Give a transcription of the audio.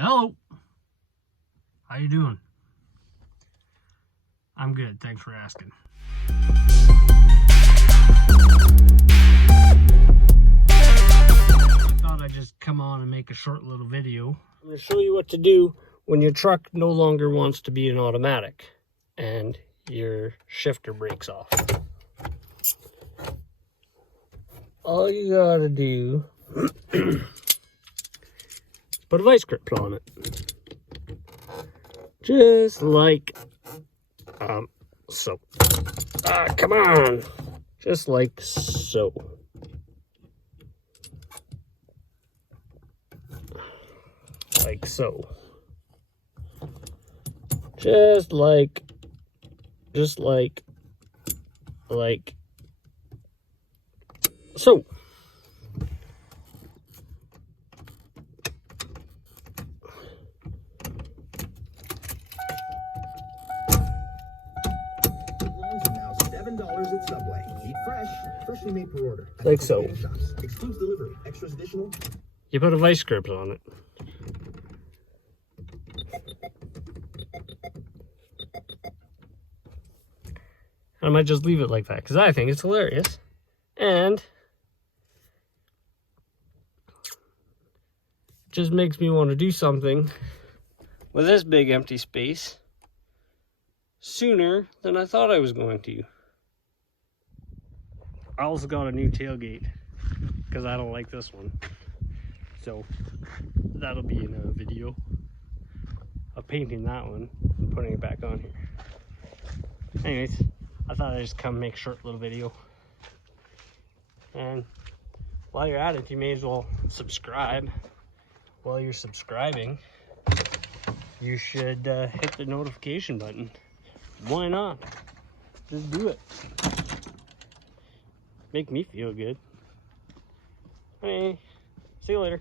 Hello. How you doing? I'm good. Thanks for asking. I thought I'd just come on and make a short little video. I'm going to show you what to do when your truck no longer wants to be an automatic and your shifter breaks off. All you gotta do is put a vice grip on it. Just like so. Come on. Just like so. Like so. Just like so. $7 at Subway. Eat fresh, freshly made per order. Like so. Exclusive delivery, extras additional. You put a vice grip on it. I might just leave it like that because I think it's hilarious. And it just makes me want to do something with this big empty space sooner than I thought I was going to. I also got a new tailgate because I don't like this one. So that'll be in a video of painting that one and putting it back on here. Anyways, I thought I'd just come make a short little video. And while you're at it, you may as well subscribe. While you're subscribing, you should hit the notification button. Why not? Just do it. Make me feel good. Hey, see you later.